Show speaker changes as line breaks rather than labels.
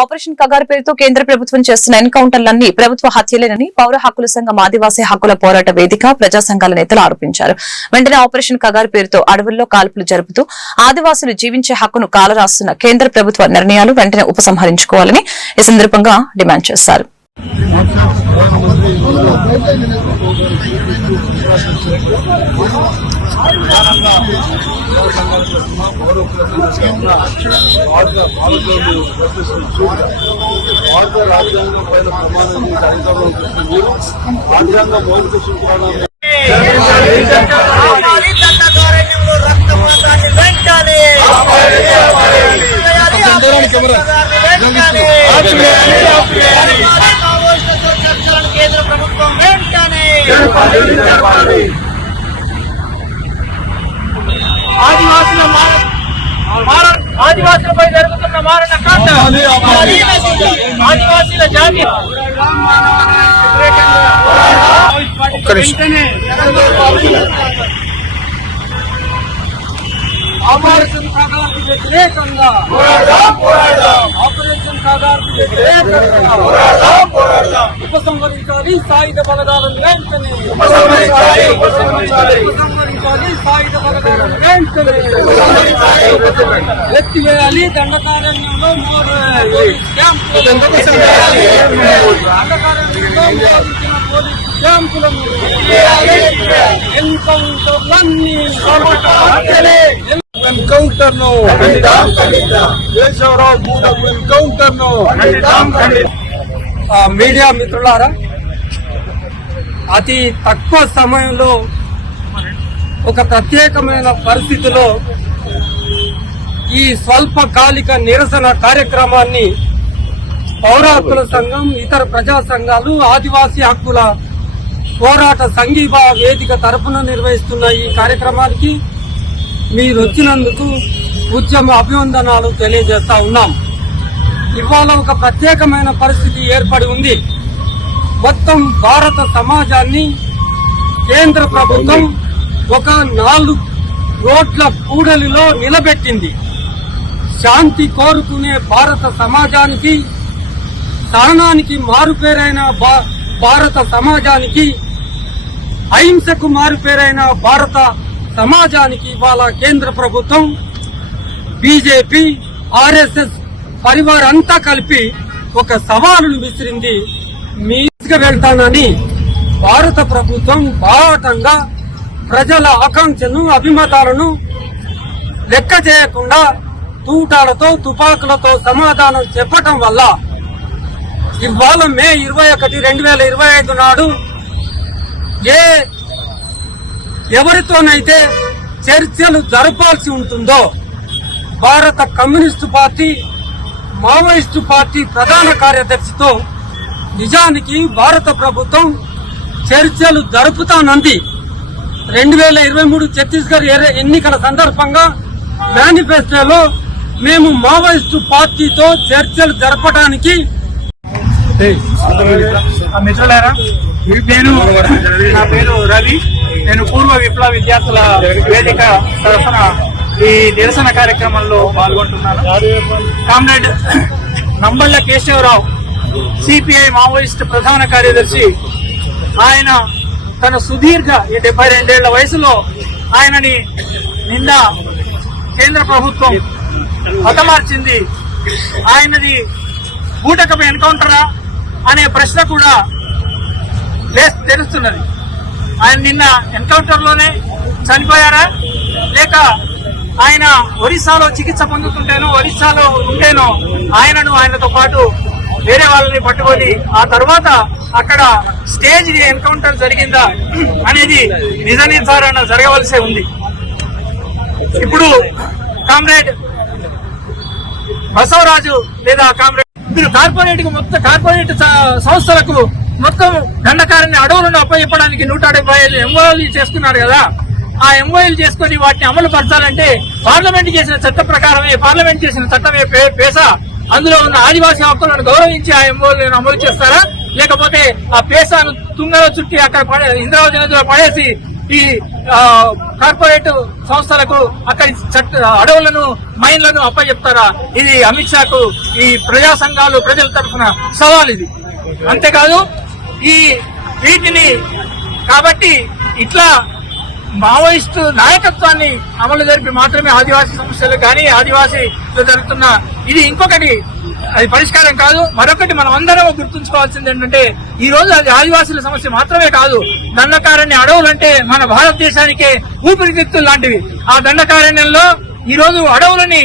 Operation Kagar పేరుతో కేంద్ర ప్రభుత్వం చేస్తున్న ఎన్కౌంటర్లన్నీ ప్రభుత్వ హత్యలేనని పౌర హక్కుల సంఘం ఆదివాసీ హక్కుల పోరాట వేదిక ప్రజా సంఘాల నేతలు ఆరోపించారు. వెంటనే ఆపరేషన్ కగారు పేరుతో అడవుల్లో కాల్పులు జరుపుతూ ఆదివాసులు జీవించే హక్కును కాలరాస్తున్న కేంద్ర ప్రభుత్వ నిర్ణయాలు వెంటనే ఉపసంహరించుకోవాలని ఈ సందర్భంగా డిమాండ్ చేశారు.
భారత రాజ్యాంగం పైన ప్రమాణం చేసిన మీరు రాజ్యాంగ మౌలిక సూత్రాలను
ఆపాలి దండకారణ్యంలో రక్తపాతాన్ని వెంటాలి కేంద్ర ప్రభుత్వం వెంటనే ఆదివాసుల మార- మార- ఆదివాసులపై జరుగుతున్న మారణ కాండ ఆదివాసీల జాతి వెంటనే ఆపరేషన్ కాగార్కు వ్యతిరేకంగా. ఆపరేషన్ కాగార్కు వ్యతిరేకంగా. ఉపసంహరించాలి సాయుధ బలగాలను వెంటనే. ఉపసంహరించాలి సాయుధ బలగాలను వెంటనే. ఎత్తివేయాలి దండకారణ్యంలో మూడు దండకారణ్యంలో మోహరించిన పోలీసు క్యాంపులను ఎన్కౌంటర్లన్నీ
ఎన్కౌంటర్ను కేశవరావు గూడకు ఎన్కౌంటర్ను
ఆ, మీడియా మిత్రులారా అతి తక్కువ సమయంలో ఒక ప్రత్యేకమైన పరిస్థితిలో ఈ స్వల్పకాలిక నిరసన కార్యక్రమాన్ని పౌర హక్కుల సంఘం ఇతర ప్రజా సంఘాలు ఆదివాసీ హక్కుల పోరాట సంఘీభావ వేదిక తరపున నిర్వహిస్తున్న ఈ కార్యక్రమానికి మీరు వచ్చినందుకు ఉద్యమ అభివందనాలు తెలియజేస్తా ఉన్నాం. ఇవాళ ఒక ప్రత్యేకమైన పరిస్థితి ఏర్పడి ఉంది. మొత్తం భారత సమాజాన్ని కేంద్ర ప్రభుత్వం ఒక నాలుగు రోడ్ల కూడలిలో నిలబెట్టింది. శాంతి కోరుకునే భారత సమాజానికి సహనానికి మారుపేరైన భా- భారత సమాజానికి అహింసకు మారుపేరైన భారత సమాజానికి ఇవాళ కేంద్ర ప్రభుత్వం బీజేపీ ఆర్ఎస్ఎస్ పరివారం అంతా కలిపి ఒక సవాలును విసిరింది. మీగా వెళ్తానని భారత ప్రభుత్వం బాహటంగా ప్రజల ఆకాంక్షను అభిమతాలను లెక్క చేయకుండా తూటాలతో తుపాకులతో సమాధానం చెప్పటం వల్ల ఇవాళ మే ఇరవై ఒకటి రెండు వేల ఇరవై ఐదు నాడు ఏ ఎవరితోనైతే చర్చలు జరపాల్సి ఉంటుందో భారత కమ్యూనిస్టు పార్టీ మావోయిస్టు పార్టీ ప్రధాన కార్యదర్శితో నిజానికి భారత ప్రభుత్వం చర్చలు జరుపుతానంది. రెండు వేల ఇరవై మూడు ఛత్తీస్గఢ్ ఎన్నికల సందర్భంగా మేనిఫెస్టోలో మేము మావోయిస్టు పార్టీతో చర్చలు జరపడానికి
మిత్రులారా నేను నా పేరు రవి. నేను పూర్వ విప్లవ విద్యార్థుల వేదిక తరఫున ఈ నిరసన కార్యక్రమంలో పాల్గొంటున్నాను. Comrade Namballa Keshavarao CPI Maoist ప్రధాన కార్యదర్శి ఆయన తన సుదీర్ఘ ఈ డెబ్బై రెండేళ్ళ వయసులో ఆయనని నిన్న కేంద్ర ప్రభుత్వం హతమార్చింది. ఆయనది బూటకపు ఎన్కౌంటరా అనే ప్రశ్న కూడా తెలుస్తున్నది. ఆయన నిన్న ఎన్కౌంటర్లోనే చనిపోయారా? లేక ఆయన ఒరిస్సాలో చికిత్స పొందుతుంటేనో ఒరిస్సాలో ఉంటేనో ఆయనను ఆయనతో పాటు వేరే వాళ్ళని పట్టుకొని ఆ తర్వాత అక్కడ స్టేజ్ ఎన్కౌంటర్ జరిగిందా అనేది నిజ నిర్ధారణ జరగవలసే ఉంది. ఇప్పుడు కామ్రేడ్ బసవరాజు లేదా కామ్రేడ్ మీరు కార్పొరేట్ మొత్తం కార్పొరేట్ స- సంస్థలకు మొత్తం దండకారాన్ని అడవులను అప్పచెప్పడానికి నూట డెబ్బై ఐదు ఎంఓలు చేసుకున్నారు కదా. ఆ ఎంఓఎల్ చేసుకుని వాటిని అమలు పరచాలంటే పార్లమెంట్ చేసిన చట్టం ప్రకారమే పార్లమెంట్ చేసిన చట్టమే పే- పేసా. అందులో ఉన్న ఆదివాసీ హక్కులను గౌరవించి ఆ ఎంఓలను అమలు చేస్తారా? లేకపోతే ఆ పేసాను తుంగలో చుట్టి అక్కడ పడే ఇంద్రావతి నదిలో పడేసి ఈ కార్పొరేట్ సంస్థలకు అక్కడి చట్ట అడవులను మైన్లను అప్పచెప్తారా ఇది అమిత్ షాకు ఈ ప్రజా సంఘాలు ప్రజల తరఫున సవాల్ ఇది. అంతేకాదు ఈ వీటిని కాబట్టి ఇట్లా మావోయిస్టు నాయకత్వాన్ని అమలు జరిపి మాత్రమే ఆదివాసీ సమస్యలు కానీ ఆదివాసీలు జరుగుతున్న ఇది ఇంకొకటి అది పరిష్కారం కాదు. మరొకటి మనం అందరం గుర్తుంచుకోవాల్సింది ఏంటంటే ఈ రోజు అది ఆదివాసుల సమస్య మాత్రమే కాదు. దండకారణ్య అడవులంటే మన భారతదేశానికే ఊపిరితిత్తులు లాంటివి. ఆ దండకారణ్యంలో ఈ రోజు అడవులని